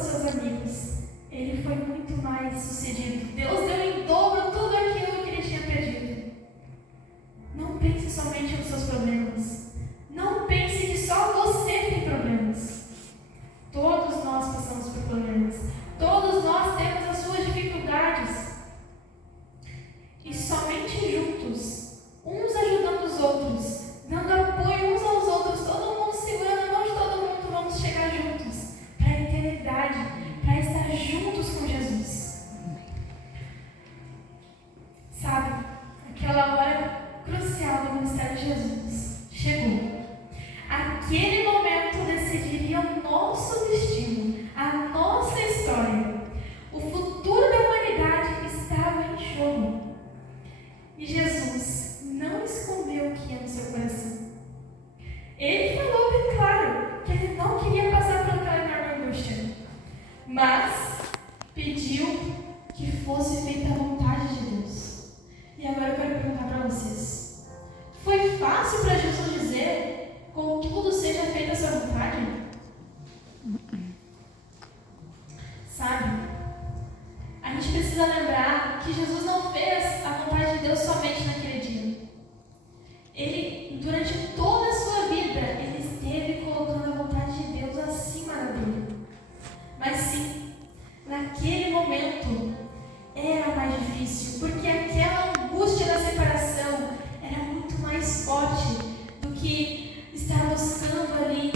os seus amigos, ele foi muito mais sucedido. Deus deu em dobro tudo aquilo que ele tinha pedido. Não pense somente nos seus problemas. Não pense que só você tem problemas. Todos nós passamos por problemas. Todos nós temos as suas dificuldades. E somente juntos, uns ajudando os outros, dando apoio uns aos outros, todo mundo segurando a mão de todo mundo, vamos chegar juntos para a eternidade, para estar juntos com Jesus. Sabe, aquela hora crucial do ministério de Jesus chegou. Aquele momento decidiria o nosso destino, a nossa história. O futuro da humanidade estava em jogo. E Jesus não escondeu o que ia no seu coração. Ele falou bem claro que ele não queria passar por aquela enorme angústia, mas pediu que fosse feita a vontade de Deus. E agora eu quero perguntar para vocês: foi fácil para Jesus dizer: contudo seja feita a sua vontade? Sabe, a gente precisa lembrar que Jesus não fez a vontade de Deus somente naquele dia. Ele, durante toda a sua vida, ele esteve colocando a vontade de Deus acima da dele. Mas sim, naquele momento era mais difícil, porque aquela angústia da separação era muito mais forte do que estar buscando ali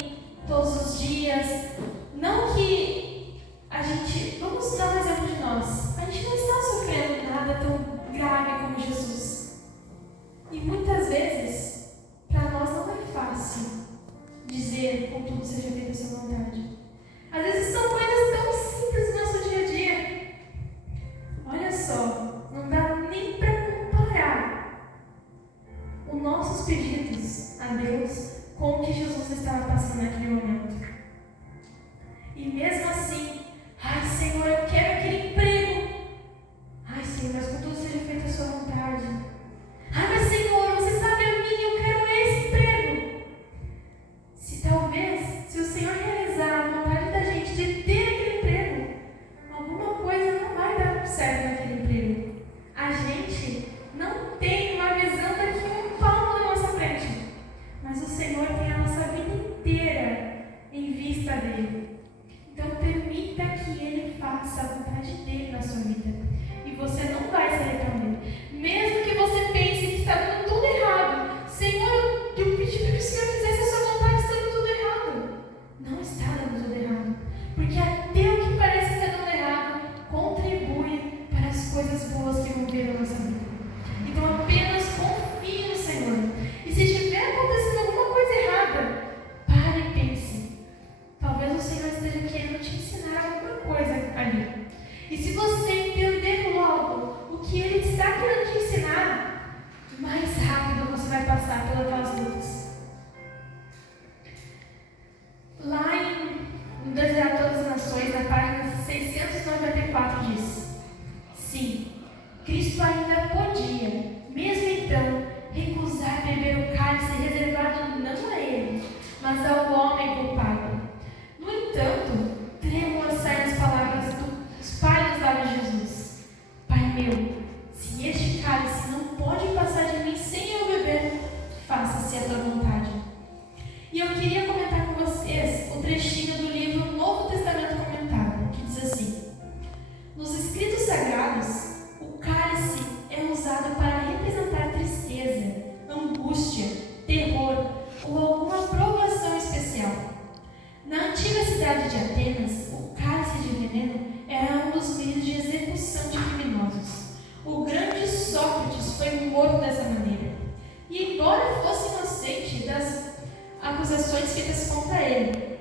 todos os dias. Não que a gente, vamos dar um exemplo de nós, a gente não está sofrendo nada tão grave como Jesus. E muitas vezes, para nós não é fácil dizer: contudo seja feita a sua vontade. Às vezes são coisas tão simples do nosso dia a dia. Olha só, não dá nem para comparar os nossos pedidos a Deus com o que Jesus estava passando naquele momento. E mesmo assim, ai Senhor, eu quero aquele emprego. Ai Senhor, mas contudo seja feita a sua vontade. Ai, mas Senhor, você sabe a mim, eu quero esse emprego. Se o Senhor realizar a vontade da gente de ter aquele emprego, alguma coisa não vai dar certo naquele emprego. A gente não tem uma visão daqui um palmo na nossa frente, mas o Senhor tem a nossa vida inteira em vista dele. Então permita que ele faça a vontade dele na sua vida, e você não vai se arrepender. Mesmo que você pense que está dando tudo errado: Senhor, eu pedi para que o Senhor fizesse a sua vontade, está dando tudo errado. Não está dando tudo errado, porque até o que parece estar dando errado contribui para as coisas boas que vão vir na nossa vida. Então apenas confie no Senhor. E se estiver acontecendo alguma coisa errada, pare e pense. Talvez o Senhor esteja querendo te ensinar alguma coisa ali. E se você entender logo o que Ele está querendo te ensinar, mais rápido você vai passar pelas aquelas lutas. Lá em Desejar Todas as Nações, na página 694, diz: sim, Cristo ainda podia, mesmo então, recusar beber o cálice reservado não a Ele, mas ao homem culpado. No entanto, trêmulas saem as palavras dos pais dos lábios de Jesus: Pai meu, se este cálice não pode passar de mim sem eu beber, faça-se a tua vontade. E eu queria comentar com vocês o trechinho do livro Novo Testamento Comentado, que diz assim: nos escritos sagrados, o cálice é usado para representar tristeza, angústia, terror ou alguma provação especial. Na antiga cidade de Atenas, o cálice de veneno era um dos meios de execução de criminosos. O grande Sócrates foi morto dessa maneira. E embora fosse inocente das acusações feitas contra ele,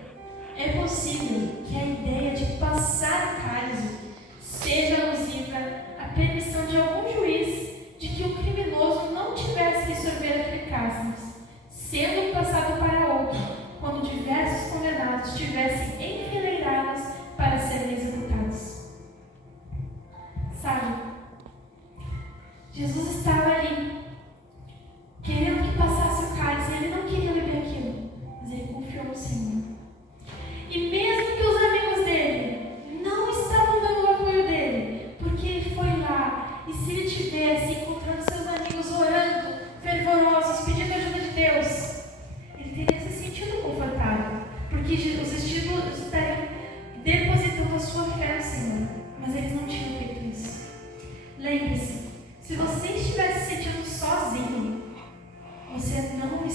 é possível que a ideia de passar o cálice seja alusiva à permissão de algum juiz de que o criminoso não tivesse que sorver aquele cálice, sendo passado para outro, quando diversos condenados estivessem enfileirados para serem executados. Sabe, Jesus estava ali, querendo que passasse o cálice. Ele não queria beber aquilo, mas ele confiou no Senhor. E mesmo que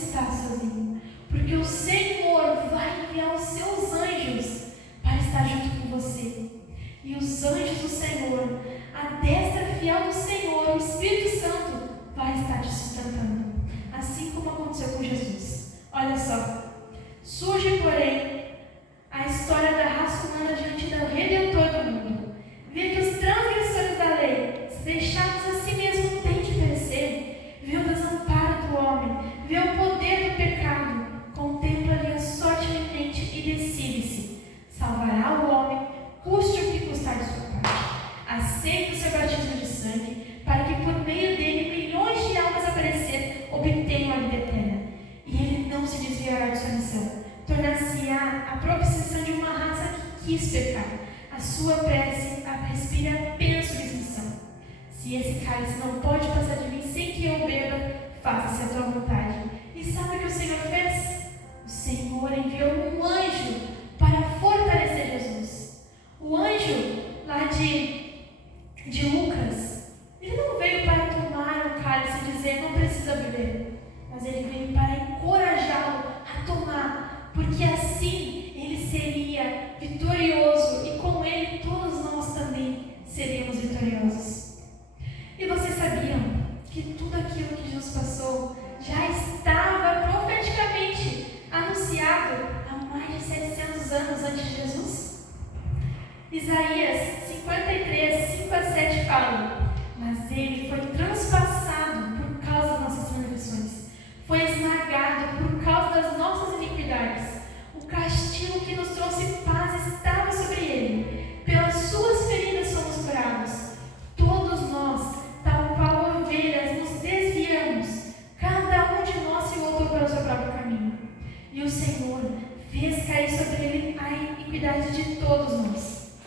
está sozinho, porque o Senhor vai enviar os seus anjos para estar junto com você. E os anjos do Senhor, a destra fiel do Senhor, o Espírito Santo, vai estar te sustentando, assim como aconteceu com Jesus. Olha só, surge, porém, a história da raça humana diante do Redentor do mundo. Vê que os transgressores da lei, deixados a si mesmo, têm de perecer. Vê o desamparo do homem, vê o poder do pecado, contempla ali a sorte iminente e decide-se: salvará o homem, custe o que custar de sua parte. Aceita o seu batismo de sangue, para que por meio dele milhões de almas a perecer obtenham a vida eterna. E ele não se desviará de sua missão. Tornar-se-á a propiciação de uma raça que quis pecar. A sua prece respira apenas submissão. Se esse cálice não pode passar de mim sem que eu beba, faça-se a tua vontade. E sabe o que o Senhor fez? O Senhor enviou um anjo para fortalecer Jesus. O anjo lá de Lucas, ele não veio para tomar o cálice e dizer não precisa beber, mas ele veio para encorajá-lo a tomar, porque assim ele seria vitorioso e com ele todos nós também seríamos vitoriosos. E vocês sabiam que tudo aquilo que Jesus passou já estava profeticamente anunciado há mais de 700 anos antes de Jesus? Isaías 53, 5 a 7 fala: mas ele foi transpassado por causa das nossas transgressões, foi esmagado por causa das nossas iniquidades. O castigo que nos trouxe paz estava sobre ele, pelas suas feridas fomos curados. Todos nós, tal qual ovelhas, nos desviamos, cada um de nós se voltou para o seu próprio caminho. E o Senhor fez cair sobre ele a iniquidade de todos nós.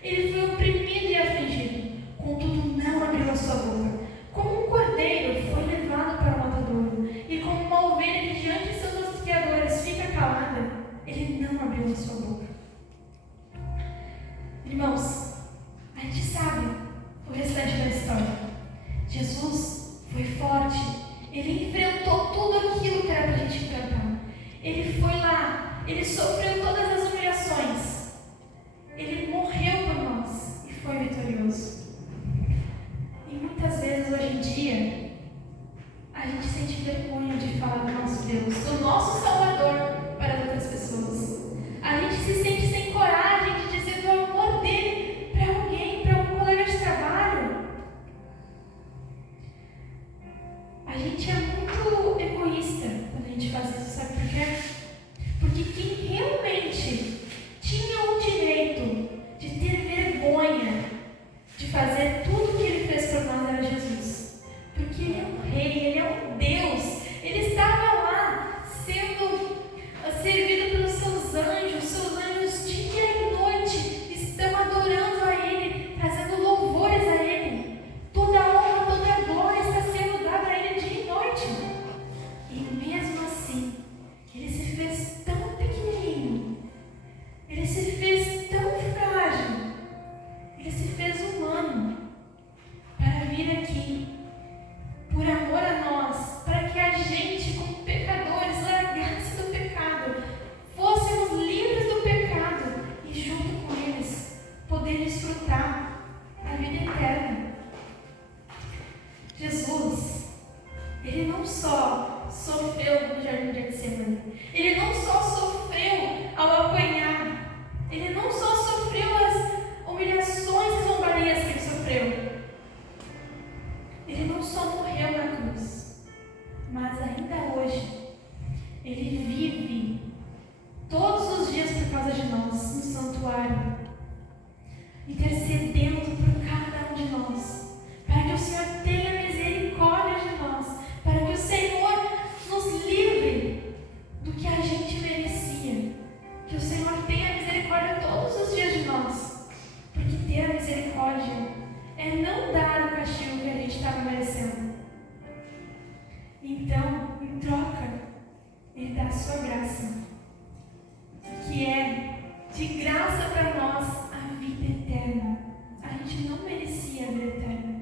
Ele foi oprimido e afligido, contudo não abriu a sua boca. Como um cordeiro foi levado para o matadouro, e como uma ovelha que diante de seus tosqueadores fica calada, ele não abriu a sua boca. Irmãos, a gente sabe o restante da história. Jesus foi forte, ele enfrentou tudo aquilo que era para a gente enfrentar. Ele foi lá, ele sofreu todas as humilhações. Ele morreu por nós e foi vitorioso. E muitas vezes hoje em dia, a gente sente vergonha de falar do nosso Deus, do nosso Salvador para as outras pessoas. A gente se sente sem coragem de dizer do amor dele para alguém, para um colega de trabalho. A gente é muito egoísta quando a gente faz isso, sabe por quê? Porque quem realmente tinha o direito de ter vergonha de fazer tudo o que ele fez por nós era Jesus. Porque ele é um rei, ele é um Deus. Ele estava lá sendo servido pelos seus anjos dia e noite estão adorando a ele, trazendo louvores a ele. Toda a honra, toda a glória está sendo dada a ele dia e noite. E mesmo assim, ele se fez tão pequenininho, ele se fez tão frágil, ele se fez humano para vir aqui, por amor a nós, para que a gente, como pecadores, largasse do pecado, fôssemos livres do pecado e junto com eles poder desfrutar a vida eterna. Jesus, ele não só sofreu no jardim de Getsemane, ele não só sofreu ao apanhar, ele não só sofreu as humilhações e zombarias que ele sofreu, ele não só morreu na cruz, mas ainda hoje ele vive todos os dias por causa de nós no santuário, intercedendo por cada um de nós, para que o Senhor tenha misericórdia de nós, para que o Senhor nos livre do que a gente merecia, que o Senhor tenha misericórdia todos os dias de nós, porque ter a misericórdia é não dar o castigo que a gente estava merecendo. Então, em troca, ele dá a sua graça, que é de graça para nós a vida eterna. A gente não merecia a vida eterna.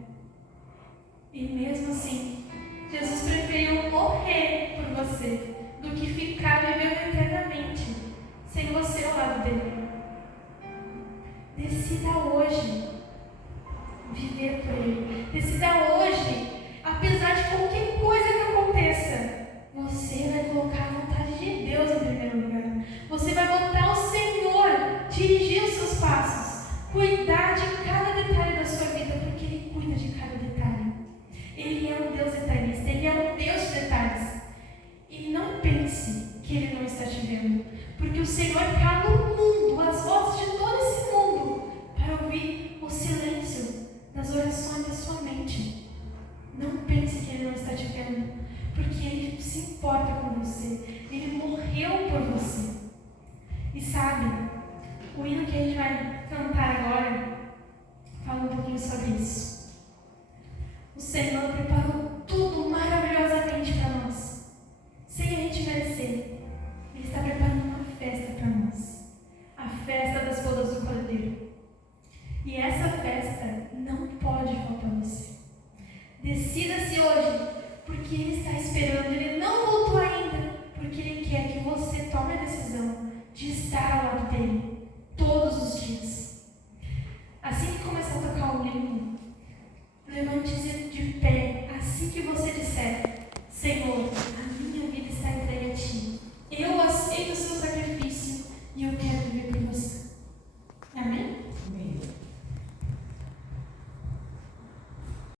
E mesmo assim, Jesus preferiu morrer por você do que ficar vivendo eternamente sem você ao lado dele. Decida hoje viver por ele. Decida hoje, apesar de qualquer coisa que aconteça, você vai colocar a vontade de Deus em primeiro lugar. Você vai botar o Senhor dirigir os seus passos, cuidar de cada detalhe da sua vida, porque Ele cuida de cada detalhe. Ele é um Deus detalhista, Ele é um Deus de detalhes. E não pense que Ele não está te vendo, porque o Senhor cala o mundo, as vozes de todo esse mundo, para ouvir o silêncio das orações da sua mente. Não pense que Ele não está te vendo, porque Ele se importa com você. Ele morreu por você. E sabe, o hino que a gente vai cantar agora fala um pouquinho sobre isso. O Senhor preparou tudo maravilhosamente para nós, sem a gente merecer. Ele está preparando uma festa para nós, a festa das bodas do Cordeiro. E essa festa não pode faltar você. Decida-se hoje, porque Ele está esperando. Ele não voltou ainda, porque Ele quer que você tome a decisão de estar